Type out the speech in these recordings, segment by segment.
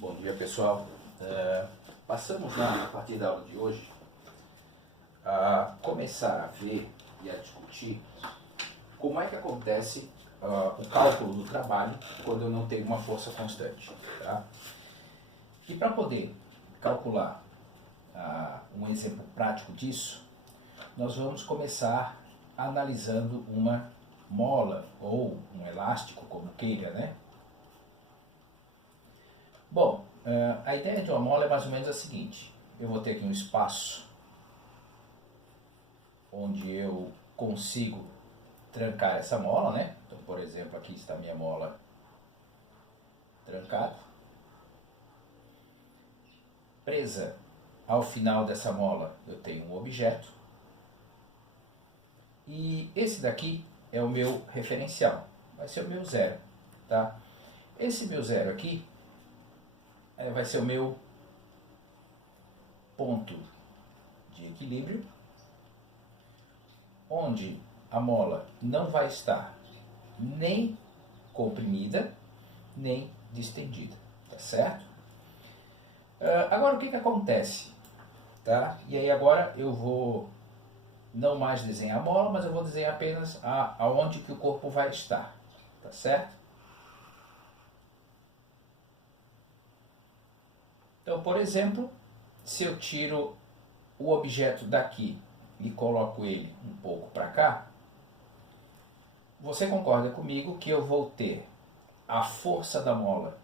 Bom dia, pessoal. Passamos a partir da aula de hoje a começar a ver e a discutir como é que acontece o cálculo do trabalho quando eu não tenho uma força constante. Tá? E para poder calcular um exemplo prático disso, nós vamos começar analisando uma mola ou um elástico, como queira, né? Bom, a ideia de uma mola é mais ou menos a seguinte: eu vou ter aqui um espaço onde eu consigo trancar essa mola, né? Então, por exemplo, aqui está a minha mola trancada. Presa ao final dessa mola eu tenho um objeto. E esse daqui é o meu referencial, vai ser o meu zero, tá? Esse meu zero aqui vai ser o meu ponto de equilíbrio, onde a mola não vai estar nem comprimida, nem distendida, tá certo? Agora o que acontece? Tá? E aí agora eu vou não mais desenhar a mola, mas eu vou desenhar apenas aonde que o corpo vai estar, tá certo? Então, por exemplo, se eu tiro o objeto daqui e coloco ele um pouco para cá, você concorda comigo que eu vou ter a força da mola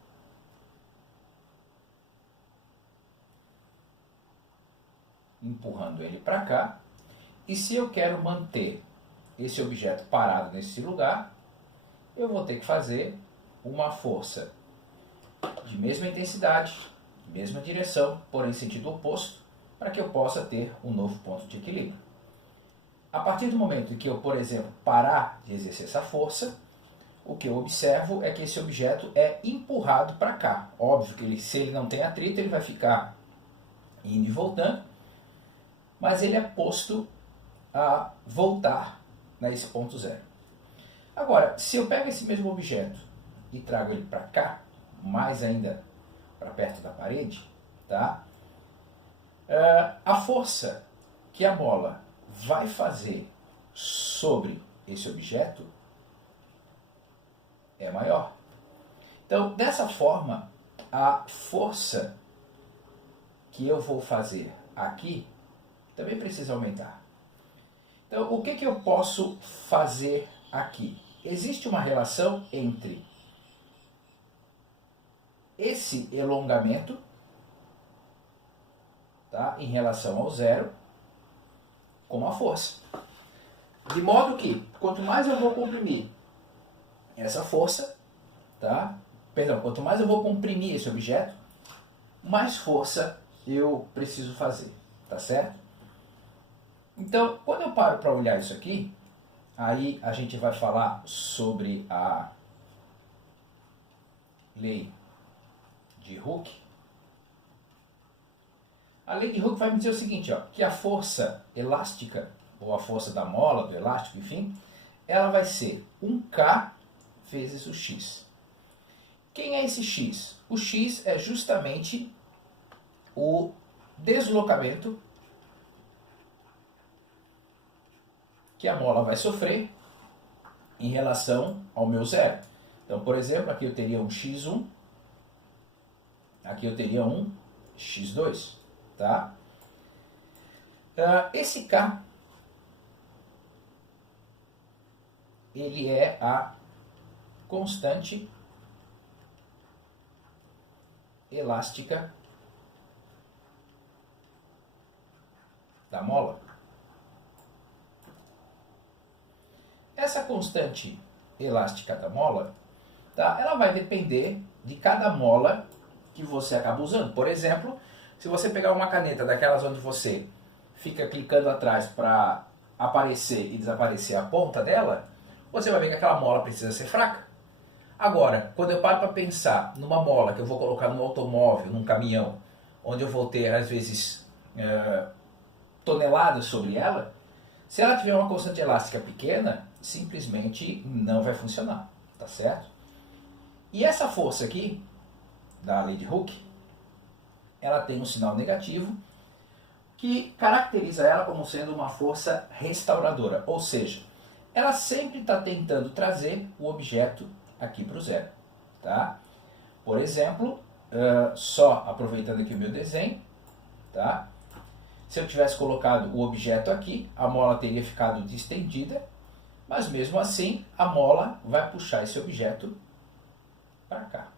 empurrando ele para cá, e se eu quero manter esse objeto parado nesse lugar, eu vou ter que fazer uma força de mesma intensidade, mesma direção, porém sentido oposto, para que eu possa ter um novo ponto de equilíbrio. A partir do momento em que eu, por exemplo, parar de exercer essa força, o que eu observo é que esse objeto é empurrado para cá. Óbvio que se ele não tem atrito, ele vai ficar indo e voltando, mas ele é posto a voltar nesse ponto zero. Agora, se eu pego esse mesmo objeto e trago ele para cá, mais ainda para perto da parede, tá? A força que a mola vai fazer sobre esse objeto é maior. Então, dessa forma, a força que eu vou fazer aqui também precisa aumentar. Então, o que eu posso fazer aqui? Existe uma relação entre esse elongamento, tá, em relação ao zero, com a força. De modo que, quanto mais eu vou comprimir essa força, tá? Perdão, quanto mais eu vou comprimir esse objeto, mais força eu preciso fazer, tá certo? Então, quando eu paro para olhar isso aqui, aí a gente vai falar sobre a lei de Hooke. A lei de Hooke vai me dizer o seguinte, ó, que a força elástica, ou a força da mola, do elástico, enfim, ela vai ser 1K vezes o X. Quem é esse X? O X é justamente o deslocamento que a mola vai sofrer em relação ao meu zero. Então, por exemplo, aqui eu teria um x1, aqui eu teria um x2, tá? Esse K, ele é a constante elástica da mola. Essa constante elástica da mola, tá, ela vai depender de cada mola que você acaba usando. Por exemplo, se você pegar uma caneta daquelas onde você fica clicando atrás para aparecer e desaparecer a ponta dela, você vai ver que aquela mola precisa ser fraca. Agora, quando eu paro para pensar numa mola que eu vou colocar num automóvel, num caminhão, onde eu vou ter, às vezes, toneladas sobre ela, se ela tiver uma constante elástica pequena, simplesmente não vai funcionar, tá certo? E essa força aqui, da lei de Hooke, ela tem um sinal negativo que caracteriza ela como sendo uma força restauradora, ou seja, ela sempre está tentando trazer o objeto aqui para o zero. Tá? Por exemplo, só aproveitando aqui o meu desenho, tá? Se eu tivesse colocado o objeto aqui, a mola teria ficado distendida, mas mesmo assim a mola vai puxar esse objeto para cá.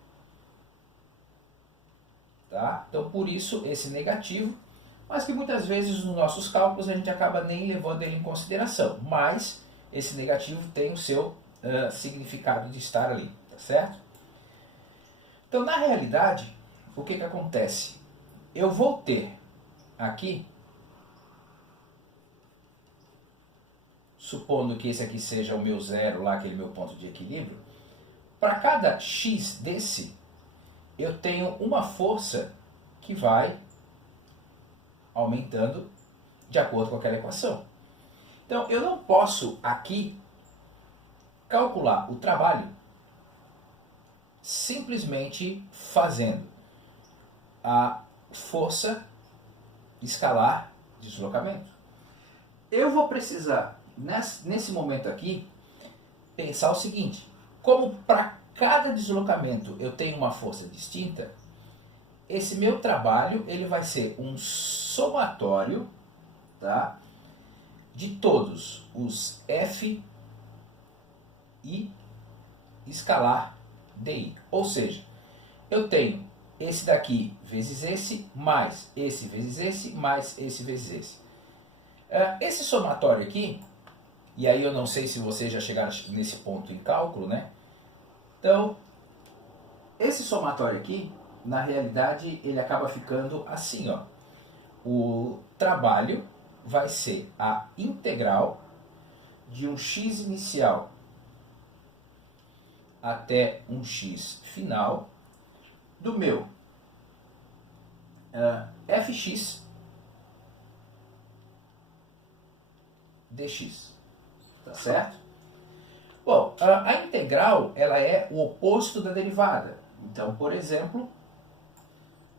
Tá? Então por isso esse negativo, mas que muitas vezes nos nossos cálculos a gente acaba nem levando ele em consideração, mas esse negativo tem o seu significado de estar ali, tá certo? Então na realidade, o que acontece? Eu vou ter aqui, supondo que esse aqui seja o meu zero, lá aquele meu ponto de equilíbrio, para cada x desse, eu tenho uma força que vai aumentando de acordo com aquela equação. Então, eu não posso aqui calcular o trabalho simplesmente fazendo a força escalar de deslocamento. Eu vou precisar, nesse momento aqui, pensar o seguinte: como para cada deslocamento eu tenho uma força distinta, esse meu trabalho ele vai ser um somatório, tá, de todos os F e escalar DI. Ou seja, eu tenho esse daqui vezes esse, mais esse vezes esse, mais esse vezes esse. Esse somatório aqui, e aí eu não sei se vocês já chegaram nesse ponto em cálculo, né? Então, esse somatório aqui, na realidade, ele acaba ficando assim, ó. O trabalho vai ser a integral de um x inicial até um x final do meu fx dx, tá certo? Bom, a integral ela é o oposto da derivada. Então, por exemplo,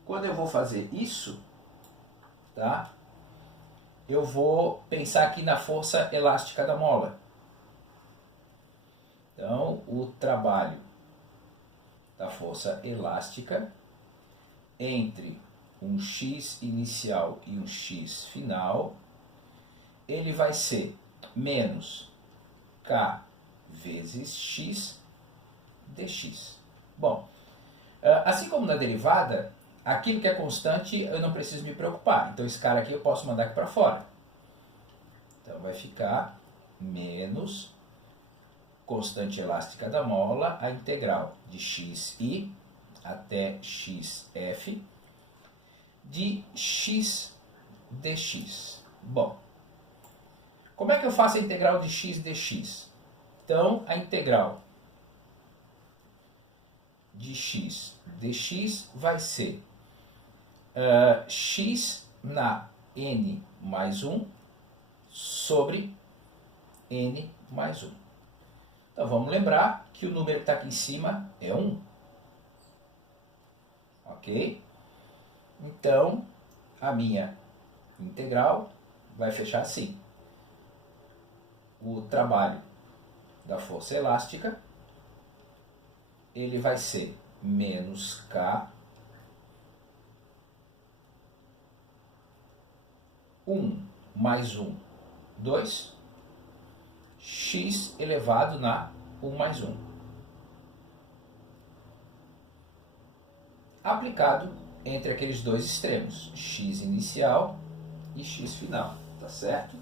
quando eu vou fazer isso, tá? Eu vou pensar aqui na força elástica da mola. Então, o trabalho da força elástica entre um x inicial e um x final, ele vai ser menos k vezes x dx. Bom, assim como na derivada, aquilo que é constante eu não preciso me preocupar. Então esse cara aqui eu posso mandar aqui para fora. Então vai ficar menos constante elástica da mola, a integral de xi até xf de x dx. Bom, como é que eu faço a integral de x dx? Então, a integral de x dx vai ser x na n mais 1 sobre n mais 1. Então, vamos lembrar que o número que está aqui em cima é 1. Ok? Então, a minha integral vai fechar assim. O trabalho da força elástica, ele vai ser menos K 1 mais 1, 2, x elevado na 1 mais 1. Aplicado entre aqueles dois extremos, x inicial e x final, tá certo?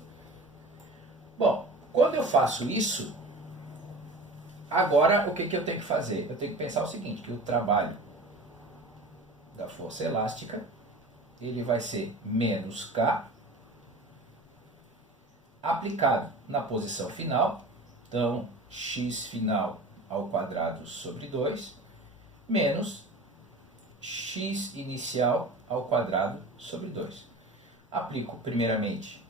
Bom, quando eu faço isso, agora o que eu tenho que fazer? Eu tenho que pensar o seguinte, que o trabalho da força elástica, ele vai ser menos K aplicado na posição final, então x final ao quadrado sobre 2, menos x inicial ao quadrado sobre 2. Aplico primeiramente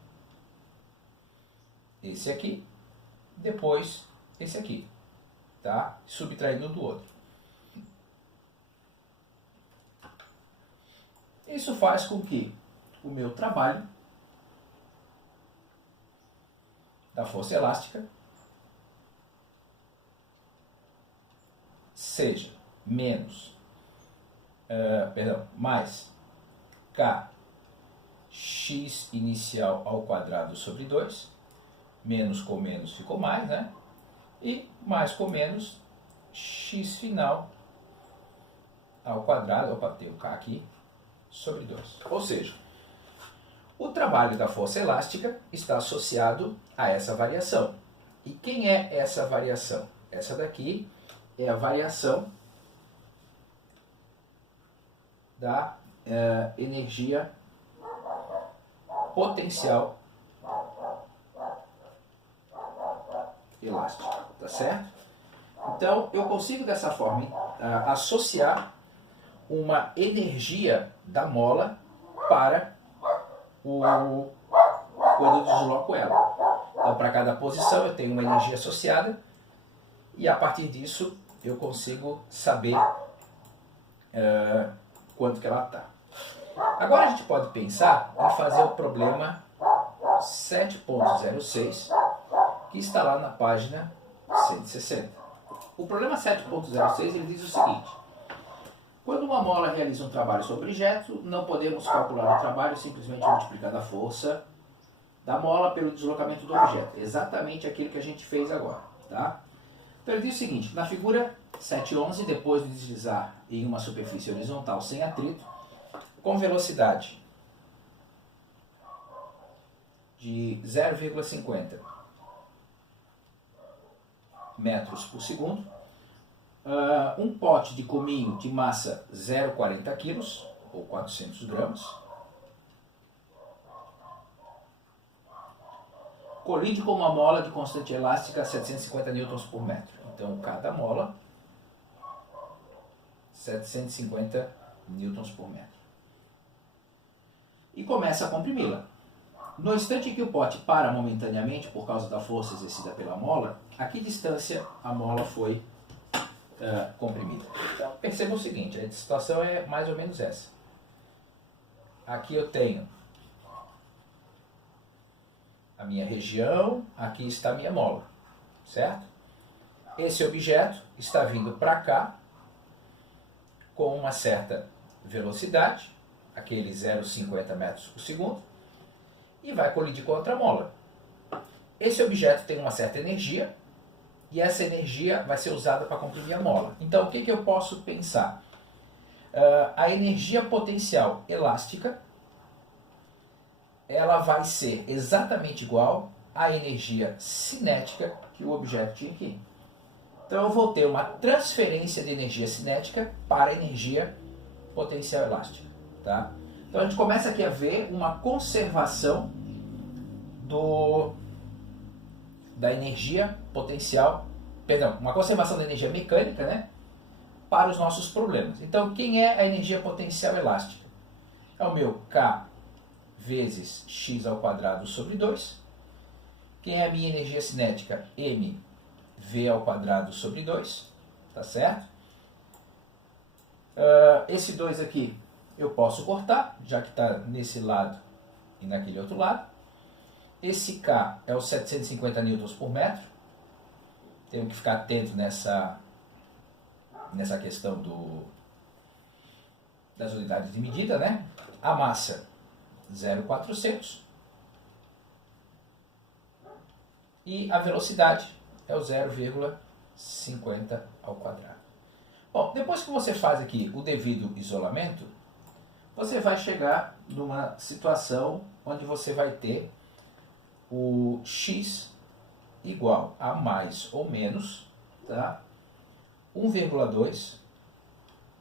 esse aqui, depois esse aqui, tá? Subtraindo um do outro. Isso faz com que o meu trabalho da força elástica seja mais K x inicial ao quadrado sobre 2, menos com menos ficou mais, né? E mais com menos x final ao quadrado, opa, tem o K aqui, sobre 2. Ou seja, o trabalho da força elástica está associado a essa variação. E quem é essa variação? Essa daqui é a variação da energia potencial elástica, tá certo? Então, eu consigo dessa forma associar uma energia da mola para quando eu desloco ela. Então, para cada posição eu tenho uma energia associada e a partir disso eu consigo saber quanto que ela está. Agora a gente pode pensar em fazer o problema 7.06, que está lá na página 160. O problema 7.06 ele diz o seguinte: quando uma mola realiza um trabalho sobre o objeto, não podemos calcular o trabalho simplesmente multiplicando a força da mola pelo deslocamento do objeto. Exatamente aquilo que a gente fez agora, tá? Então ele diz o seguinte: na figura 7.11, depois de deslizar em uma superfície horizontal sem atrito, com velocidade de 0,50 metros por segundo, um pote de cominho de massa 0,40 kg, ou 400 gramas, colide com uma mola de constante elástica a 750 newtons por metro. Então, cada mola, 750 newtons por metro. E começa a comprimi-la. No instante em que o pote para momentaneamente por causa da força exercida pela mola, a que distância a mola foi comprimida? Então, perceba o seguinte, a situação é mais ou menos essa. Aqui eu tenho a minha região, aqui está a minha mola, certo? Esse objeto está vindo para cá com uma certa velocidade, aquele 0,50 metros por segundo, e vai colidir com outra mola. Esse objeto tem uma certa energia, e essa energia vai ser usada para comprimir a mola. Então, o que eu posso pensar? A energia potencial elástica, ela vai ser exatamente igual à energia cinética que o objeto tinha aqui. Então, eu vou ter uma transferência de energia cinética para a energia potencial elástica. Tá? Então, a gente começa aqui a ver uma conservação da energia potencial, uma conservação da energia mecânica, né, para os nossos problemas. Então, quem é a energia potencial elástica? É o meu K vezes x ao quadrado sobre 2. Quem é a minha energia cinética? mv ao quadrado sobre 2. Tá certo? Esse 2 aqui eu posso cortar, já que está nesse lado e naquele outro lado. Esse K é os 750 newtons por metro. Tenho que ficar atento nessa questão das unidades de medida, né? A massa, 0,400. E a velocidade é o 0,50 ao quadrado. Bom, depois que você faz aqui o devido isolamento, você vai chegar numa situação onde você vai ter o x igual a mais ou menos, tá? 1,2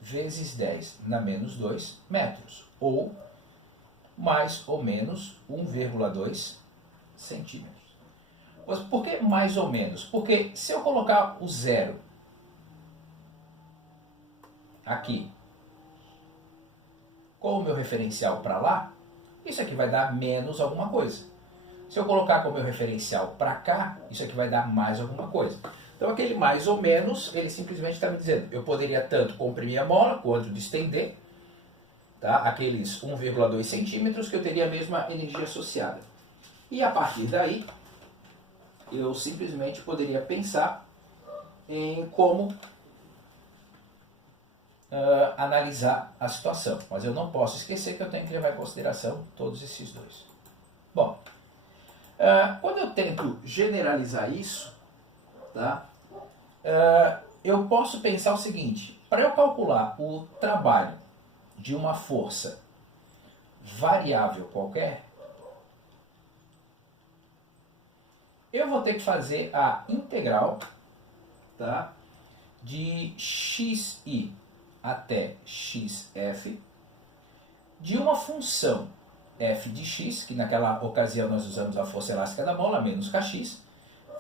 vezes 10 na menos 2 metros, ou mais ou menos 1,2 centímetros. Mas por que mais ou menos? Porque se eu colocar o zero aqui com o meu referencial para lá, isso aqui vai dar menos alguma coisa. Se eu colocar como meu referencial para cá, isso aqui vai dar mais alguma coisa. Então aquele mais ou menos, ele simplesmente está me dizendo, eu poderia tanto comprimir a mola quanto distender, tá? Aqueles 1,2 centímetros que eu teria a mesma energia associada. E a partir daí, eu simplesmente poderia pensar em como analisar a situação. Mas eu não posso esquecer que eu tenho que levar em consideração todos esses dois. Bom, quando eu tento generalizar isso, tá? Eu posso pensar o seguinte: para eu calcular o trabalho de uma força variável qualquer, eu vou ter que fazer a integral, tá, de xi até xf de uma função f de x, que naquela ocasião nós usamos a força elástica da mola, menos kx,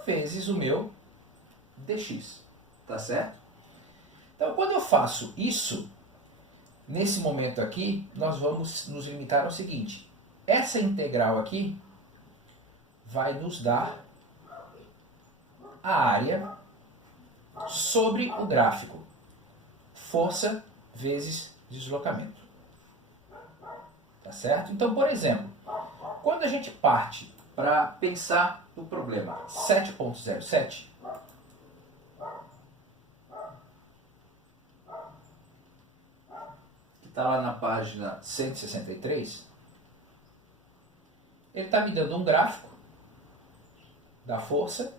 vezes o meu dx. Tá certo? Então, quando eu faço isso, nesse momento aqui, nós vamos nos limitar ao seguinte: essa integral aqui vai nos dar a área sobre o gráfico, força vezes deslocamento. Tá certo? Então, por exemplo, quando a gente parte para pensar no problema 7.07, que está lá na página 163, ele está me dando um gráfico da força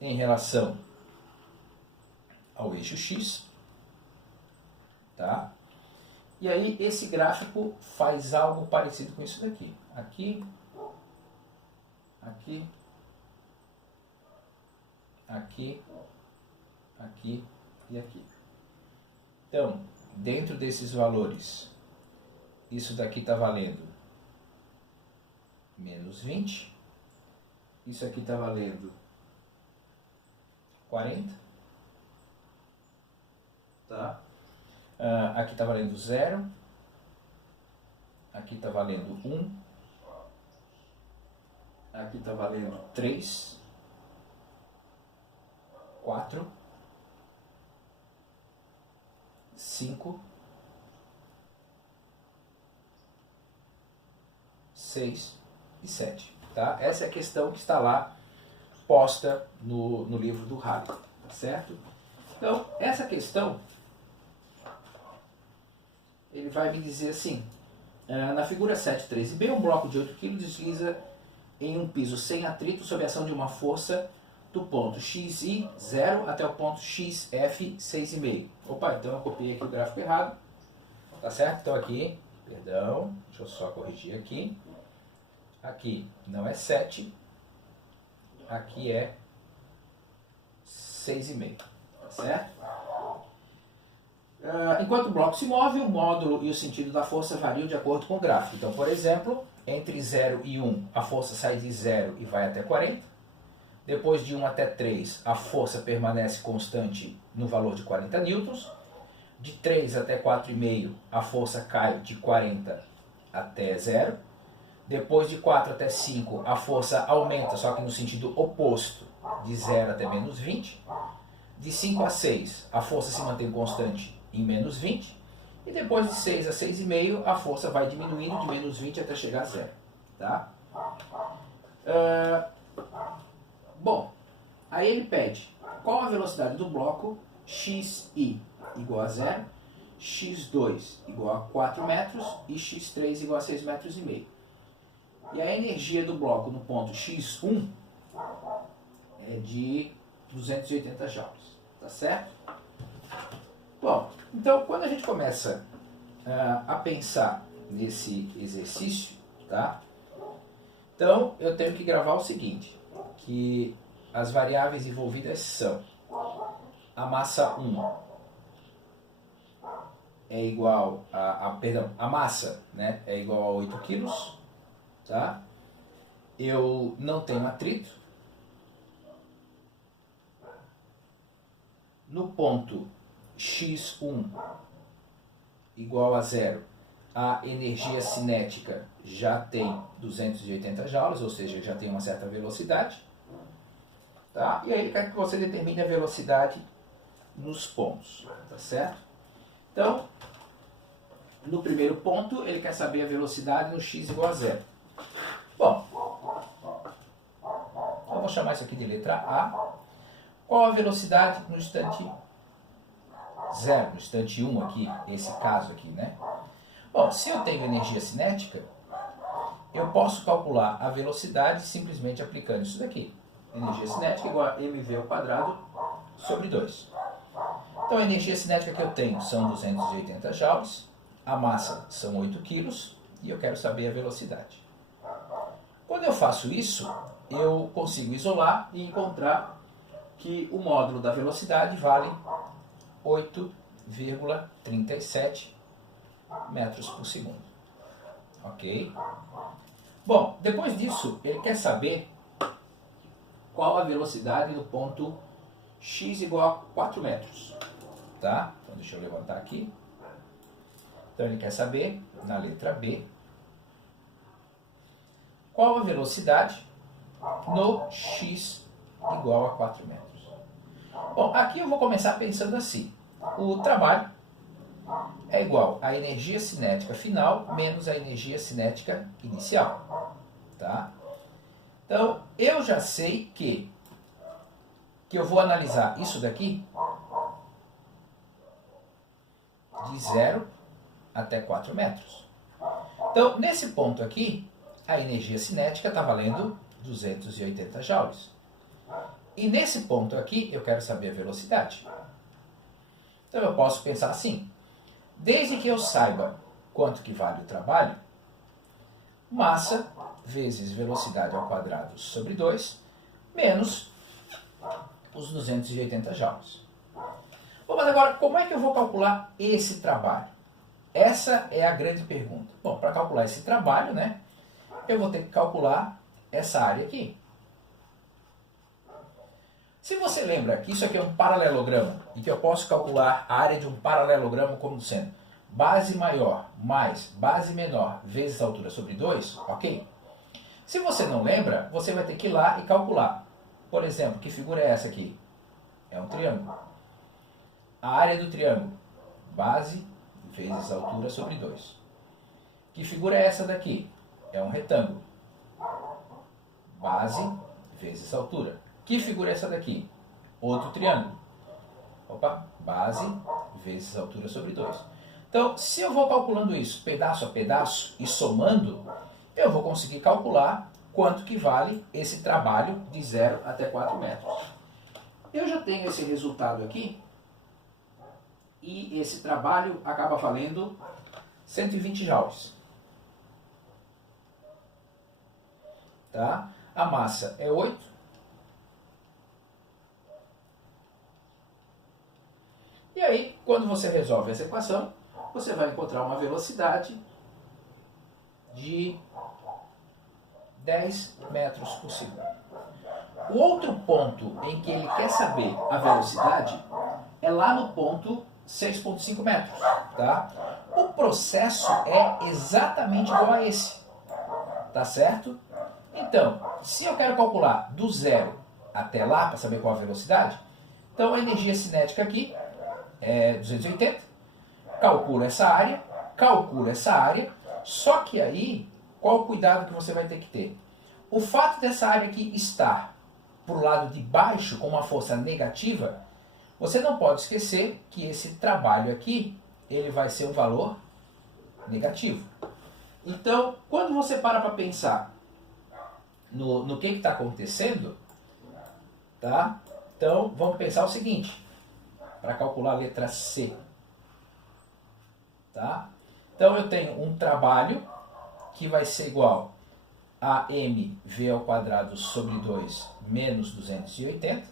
em relação ao eixo X, tá? E aí esse gráfico faz algo parecido com isso daqui. Aqui, aqui, aqui, aqui e aqui. Então, dentro desses valores, isso daqui está valendo menos 20, isso aqui está valendo 40, tá? Aqui está valendo 0, aqui está valendo 1, aqui está valendo 3, 4, 5, 6 e 7. Tá? Essa é a questão que está lá posta no livro do Halley. Tá certo? Então, essa questão, ele vai me dizer assim: na figura 7.13b, um bloco de 8 kg desliza em um piso sem atrito sob a ação de uma força do ponto xi 0 até o ponto xf 6,5. Opa, então eu copiei aqui o gráfico errado. Tá certo? Então aqui, perdão, deixa eu só corrigir aqui. Aqui não é 7, aqui é 6,5. Tá certo? Enquanto o bloco se move, o módulo e o sentido da força variam de acordo com o gráfico. Então, por exemplo, entre 0 e 1, a força sai de 0 e vai até 40. Depois de 1 até 3, a força permanece constante no valor de 40 newtons. De 3 até 4,5, a força cai de 40 até 0. Depois de 4 até 5, a força aumenta, só que no sentido oposto, de 0 até menos 20. De 5 a 6, a força se mantém constante em menos 20. E depois de 6 a 6,5, a força vai diminuindo de menos 20 até chegar a 0. Tá? Bom, aí ele pede qual a velocidade do bloco xi igual a 0, x2 igual a 4 metros e x3 igual a 6,5 metros. E a energia do bloco no ponto x1 é de 280 joules, tá certo? Bom, então quando a gente começa a pensar nesse exercício, tá? Então eu tenho que gravar o seguinte, que as variáveis envolvidas são a massa 1 é igual a massa, né, é igual a 8 kg, tá? Eu não tenho atrito. No ponto x1 igual a 0, a energia cinética já tem 280 joules, ou seja, já tem uma certa velocidade. Tá? E aí ele quer que você determine a velocidade nos pontos. Tá certo? Então, no primeiro ponto, ele quer saber a velocidade no x igual a zero. Bom, eu vou chamar isso aqui de letra A. Qual a velocidade no instante 0, no instante 1 aqui, esse caso aqui, né? Bom, se eu tenho energia cinética, eu posso calcular a velocidade simplesmente aplicando isso daqui. Energia cinética igual a mv ao quadrado sobre 2. Então a energia cinética que eu tenho são 280 joules, a massa são 8 quilos e eu quero saber a velocidade. Quando eu faço isso, eu consigo isolar e encontrar que o módulo da velocidade vale 8,37 metros por segundo. Ok? Bom, depois disso, ele quer saber qual a velocidade do ponto x igual a 4 metros. Tá? Então deixa eu levantar aqui. Então ele quer saber, na letra B, qual a velocidade no x igual a 4 metros. Bom, aqui eu vou começar pensando assim. O trabalho é igual à energia cinética final menos a energia cinética inicial. Tá? Então, eu já sei que eu vou analisar isso daqui de 0 até 4 metros. Então, nesse ponto aqui, a energia cinética está valendo 280 joules. E nesse ponto aqui, eu quero saber a velocidade. Então, eu posso pensar assim. Desde que eu saiba quanto que vale o trabalho, massa vezes velocidade ao quadrado sobre 2, menos os 280 joules. Bom, mas agora, como é que eu vou calcular esse trabalho? Essa é a grande pergunta. Bom, para calcular esse trabalho, né, eu vou ter que calcular essa área aqui. Se você lembra que isso aqui é um paralelogramo e que eu posso calcular a área de um paralelogramo como sendo base maior mais base menor vezes a altura sobre 2, ok? Se você não lembra, você vai ter que ir lá e calcular. Por exemplo, que figura é essa aqui? É um triângulo. A área do triângulo, base vezes a altura sobre 2. Que figura é essa daqui? É um retângulo. Base vezes a altura. Que figura é essa daqui? Outro triângulo. Opa, base vezes a altura sobre 2. Então, se eu vou calculando isso pedaço a pedaço e somando, eu vou conseguir calcular quanto que vale esse trabalho de 0 até 4 metros. Eu já tenho esse resultado aqui e esse trabalho acaba valendo 120 joules. Tá? A massa é 8. E aí, quando você resolve essa equação, você vai encontrar uma velocidade de 10 metros por segundo. O outro ponto em que ele quer saber a velocidade é lá no ponto 6,5 metros. Tá? O processo é exatamente igual a esse. Tá certo? Então, se eu quero calcular do zero até lá, para saber qual a velocidade, então a energia cinética aqui é 280, calcula essa área, só que aí, qual o cuidado que você vai ter que ter? O fato dessa área aqui estar para o lado de baixo com uma força negativa, você não pode esquecer que esse trabalho aqui, ele vai ser um valor negativo. Então, quando você para pensar no que está acontecendo, tá? Então, vamos pensar o seguinte, para calcular a letra C. Tá? Então, eu tenho um trabalho que vai ser igual a mv ao quadrado sobre 2 menos 280.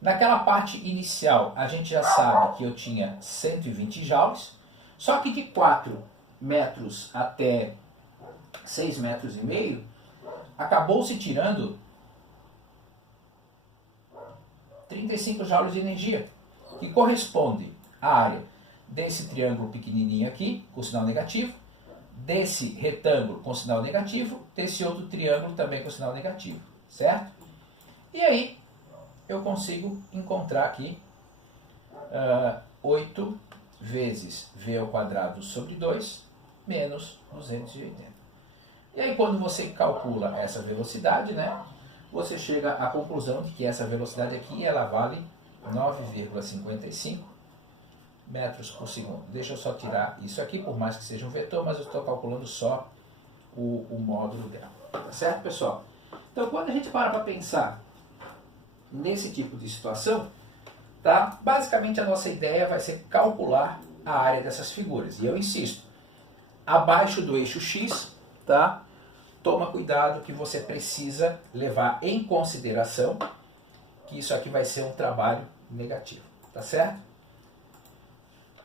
Naquela parte inicial, a gente já sabe que eu tinha 120 joules, só que de 4 metros até 6 metros e meio, acabou se tirando 35 joules de energia, que corresponde à área desse triângulo pequenininho aqui, com sinal negativo, desse retângulo com sinal negativo, desse outro triângulo também com sinal negativo, certo? E aí, eu consigo encontrar aqui 8,37 vezes v ao quadrado sobre 2 menos 280. E aí quando você calcula essa velocidade, né, você chega à conclusão de que essa velocidade aqui ela vale 9,55 metros por segundo. Deixa eu só tirar isso aqui, por mais que seja um vetor, mas eu estou calculando só o módulo dela. Tá certo, pessoal? Então quando a gente para pensar nesse tipo de situação, tá? Basicamente a nossa ideia vai ser calcular a área dessas figuras. E eu insisto, abaixo do eixo X, tá? Toma cuidado que você precisa levar em consideração que isso aqui vai ser um trabalho negativo, tá certo?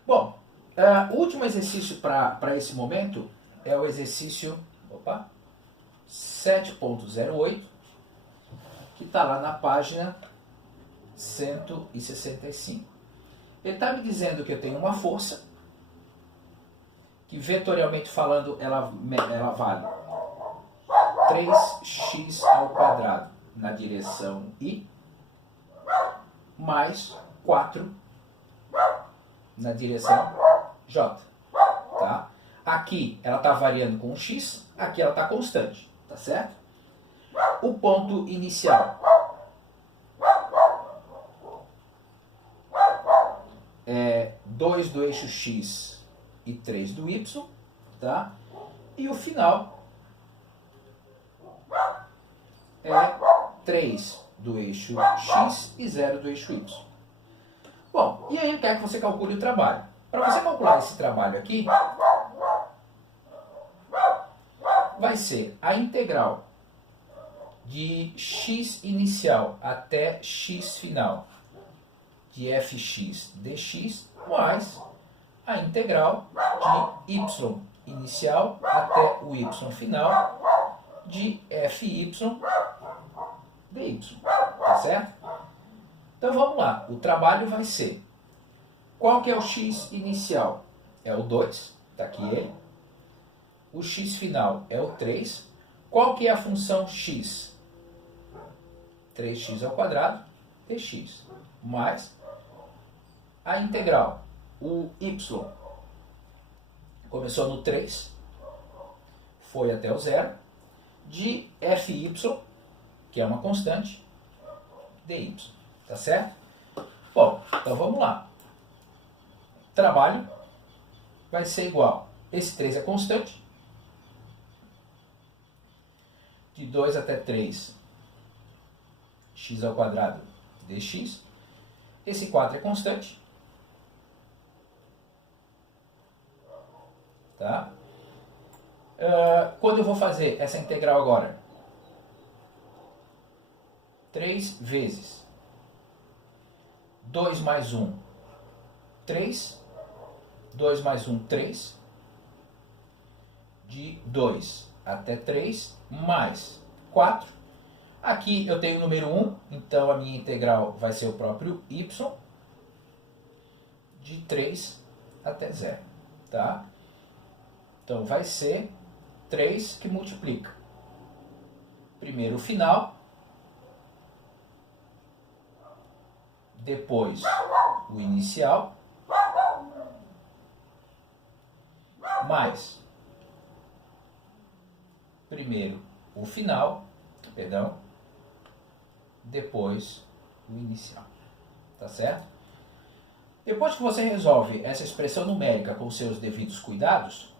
Bom, o último exercício para esse momento é o exercício 7.08, que está lá na página 165. Ele está me dizendo que eu tenho uma força, que vetorialmente falando ela vale 3x ao quadrado na direção I, mais 4 na direção J. Tá? Aqui ela está variando com x, aqui ela está constante. Tá certo? O ponto inicial é 2 do eixo x e 3 do y, tá? E o final é 3 do eixo x e 0 do eixo y. Bom, e aí ele quer que você calcule o trabalho. Para você calcular esse trabalho aqui, vai ser a integral de x inicial até x final de fx dx mais a integral de y inicial até o y final de fy dy. Tá certo? Então vamos lá. O trabalho vai ser, qual que é o x inicial? É o 2, está aqui ele. O x final é o 3. Qual que é a função x? 3x ao quadrado dx. Mais a integral. O y começou no 3, foi até o 0, de fy, que é uma constante, dy. Tá certo? Bom, então vamos lá. Trabalho vai ser igual. Esse 3 é constante. De 2 até 3, x ao quadrado dx. Esse 4 é constante. Tá? Quando eu vou fazer essa integral agora? 3 vezes 2 mais 1, 3. 2 mais 1, 3. De 2 até 3, mais 4. Aqui eu tenho o número 1, então a minha integral vai ser o próprio y, de 3 até 0. Tá? Então vai ser 3 que multiplica. Primeiro o final, depois o inicial, mais primeiro o final, depois o inicial. Tá certo? Depois que você resolve essa expressão numérica com seus devidos cuidados,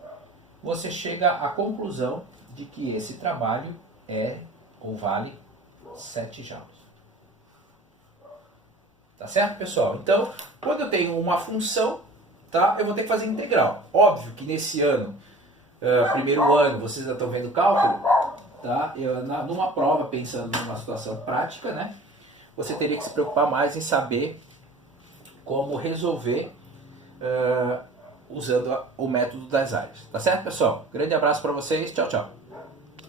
você chega à conclusão de que esse trabalho é ou vale 7 joules. Tá certo, pessoal? Então, quando eu tenho uma função, tá, eu vou ter que fazer integral. Óbvio que nesse ano, primeiro ano, vocês já estão vendo cálculo, tá? Numa prova, pensando numa situação prática, né, você teria que se preocupar mais em saber como resolver usando o método das áreas. Tá certo, pessoal? Grande abraço para vocês. Tchau, tchau.